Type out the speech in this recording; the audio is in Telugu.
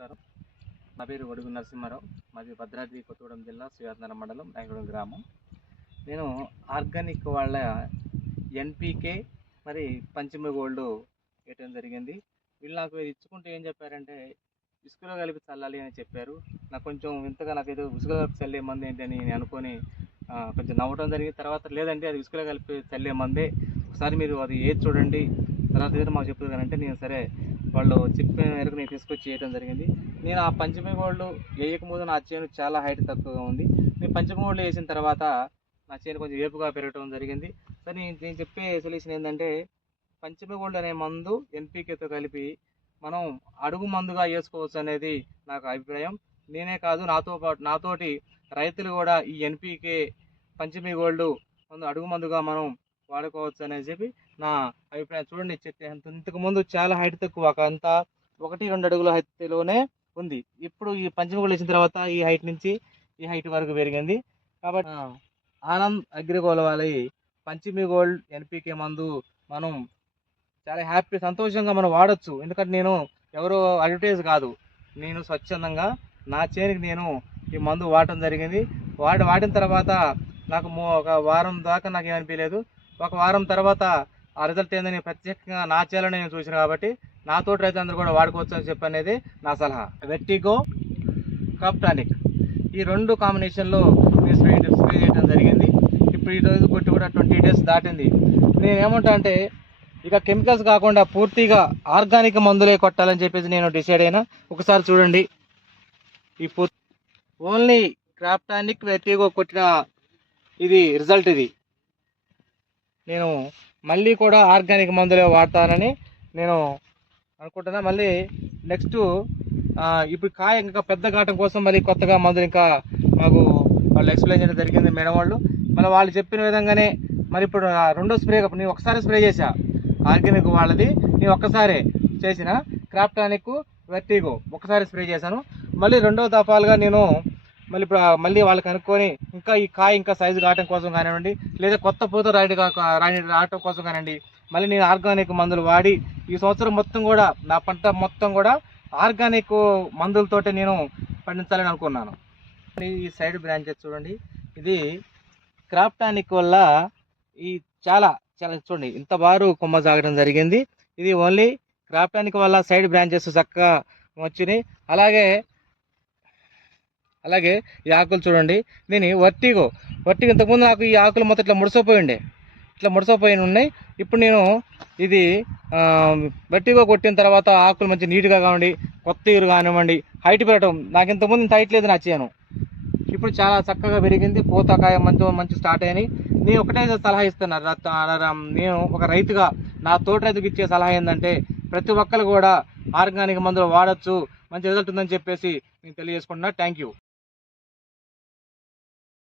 నమస్కారం. నా పేరు ఒడుగు నరసింహారావు. మాది భద్రాద్రి కొత్తగూడెం జిల్లా సుయాత్నగరం మండలం నాయకుడు గ్రామం. నేను ఆర్గానిక్ వాళ్ళ ఎన్పికే మరి పంచమి గోల్డ్ వేయటం జరిగింది. వీళ్ళు నాకు ఇది ఇచ్చుకుంటే ఏం చెప్పారంటే ఇసుకలో కలిపి చల్లాలి అని చెప్పారు. నాకు కొంచెం వింతగా నాకేదో ఇసుకలో కలిపి చల్లే మంది ఏంటి అని నేను అనుకొని కొంచెం నవ్వడం జరిగింది. తర్వాత లేదంటే అది ఇసుకలో కలిపి చల్లే మందే, ఒకసారి మీరు అది ఏది చూడండి తర్వాత ఏదో మాకు చెప్తారు కానీ అంటే నేను సరే వాళ్ళు చెప్పిన మేరకు నేను తీసుకొచ్చి చేయడం జరిగింది. నేను ఆ పంచమి గోల్డ్ వేయకముందు నా చేను చాలా హైట్ తక్కువగా ఉంది. నేను పంచమి గోల్డ్ వేసిన తర్వాత నా చేను కొంచెం ఏపుగా పెరగడం జరిగింది. కానీ నేను చెప్పే సొల్యూషన్ ఏంటంటే పంచమి గోల్డ్ అనే మందు ఎన్పికేతో కలిపి మనం అడుగు మందుగా వేసుకోవచ్చు అనేది నాకు అభిప్రాయం. నేనే కాదు నాతోటి రైతులు కూడా ఈ ఎన్పికే పంచమి గోల్డ్ మందు అడుగు మందుగా మనం వాడుకోవచ్చు అనేది చెప్పి నా అభిప్రాయం. చూడండి, చెట్టు ఇంతకు ముందు చాలా హైట్ తక్కువ, అంతా 1-2 అడుగుల హైట్లోనే ఉంది. ఇప్పుడు ఈ పంచమి గోల్డ్ వేసిన తర్వాత ఈ హైట్ నుంచి ఈ హైట్ వరకు పెరిగింది. కాబట్టి ఆనంద్ అగ్రిగోల్డ్ వాళ్ళ పంచమి గోల్డ్ ఎన్పికే మందు మనం చాలా హ్యాపీ సంతోషంగా మనం వాడచ్చు. ఎందుకంటే నేను ఎవరో అడ్వర్టైజ్ కాదు, నేను స్వచ్ఛందంగా నా చేనికి నేను ఈ మందు వాడటం జరిగింది. వాడిన తర్వాత నాకు ఒక వారం దాకా నాకు ఏమనిపించలేదు. ఒక వారం తర్వాత ఆ రిజల్ట్ ఏందని ప్రత్యేకంగా నా చేయాలని నేను చూసాను. కాబట్టి నాతోటి రైతులందరూ కూడా వాడుకోవచ్చు అని చెప్పనేది నా సలహా. వెర్టిగో, క్రాప్టానిక్ ఈ 2 కాంబినేషన్లో నేను స్ప్రే చేయడం జరిగింది. ఇప్పుడు ఈ రోజు కొట్టి కూడా 20 డేస్ దాటింది. నేను ఏమంటా అంటే ఇక కెమికల్స్ కాకుండా పూర్తిగా ఆర్గానిక్ మందులే కొట్టాలని చెప్పేసి నేను డిసైడ్ అయినా. ఒకసారి చూడండి, ఈ ఓన్లీ క్రాప్టానిక్ వెర్టిగో కొట్టిన ఇది రిజల్ట్. ఇది నేను మళ్ళీ కూడా ఆర్గానిక్ మందులే వాడతానని నేను అనుకుంటున్నా. మళ్ళీ నెక్స్ట్ ఇప్పుడు కాయ ఇంకా పెద్ద ఘాటం కోసం మళ్ళీ కొత్తగా మందులు ఇంకా మాకు వాళ్ళు ఎక్స్ప్లెయిన్ చేయడం జరిగింది మేడం వాళ్ళు. మళ్ళీ వాళ్ళు చెప్పిన విధంగానే మరి ఇప్పుడు రెండో స్ప్రే నేను ఒకసారి స్ప్రే చేశా ఆర్గానిక్ వాళ్ళది, నేను ఒక్కసారే చేసిన క్రాప్టానిక్ వెర్టిగో ఒకసారి స్ప్రే చేశాను. మళ్ళీ రెండో దఫాలుగా నేను మళ్ళీ వాళ్ళకి కనుక్కొని ఇంకా ఈ కాయ ఇంకా సైజు కావటం కోసం కానివ్వండి, లేదా కొత్త పూత రావటం కోసం కానివ్వండి, మళ్ళీ నేను ఆర్గానిక్ మందులు వాడి ఈ సంవత్సరం మొత్తం కూడా నా పంట మొత్తం కూడా ఆర్గానిక్ మందులతోటి నేను పండించాలని అనుకున్నాను. ఈ సైడ్ బ్రాంచెస్ చూడండి, ఇది క్రాప్టానిక్ వల్ల ఈ చాలా చాలా చూడండి ఇంత బారు కొమ్మ సాగడం జరిగింది. ఇది ఓన్లీ క్రాప్టానిక్ వల్ల సైడ్ బ్రాంచెస్ చక్కగా వచ్చినాయి. అలాగే ఈ ఆకులు చూడండి, నేను వర్టిగో ఇంతకుముందు నాకు ఈ ఆకులు మొత్తం ఇట్లా ముడిసపోయి ఉన్నాయి. ఇప్పుడు నేను ఇది వర్టిగో కొట్టిన తర్వాత ఆకులు మంచి నీట్గా కానివ్వండి, కొత్త ఇరు కానివ్వండి, హైట్ పెరగడం. నాకు ఇంతకుముందు ఇంత హైట్ లేదు నా చేను, ఇప్పుడు చాలా చక్కగా పెరిగింది. పూతకాయ మంచి స్టార్ట్ అయినాయి. నేను ఒకటే సలహా ఇస్తున్నాను, నేను ఒక రైతుగా నా తోటి రైతుకి ఇచ్చే సలహా ఏంటంటే ప్రతి ఒక్కరు కూడా ఆర్గానిక్ మందులు వాడచ్చు, మంచి రిజల్ట్ ఉందని చెప్పేసి నేను తెలియజేసుకుంటున్నా. Thank you.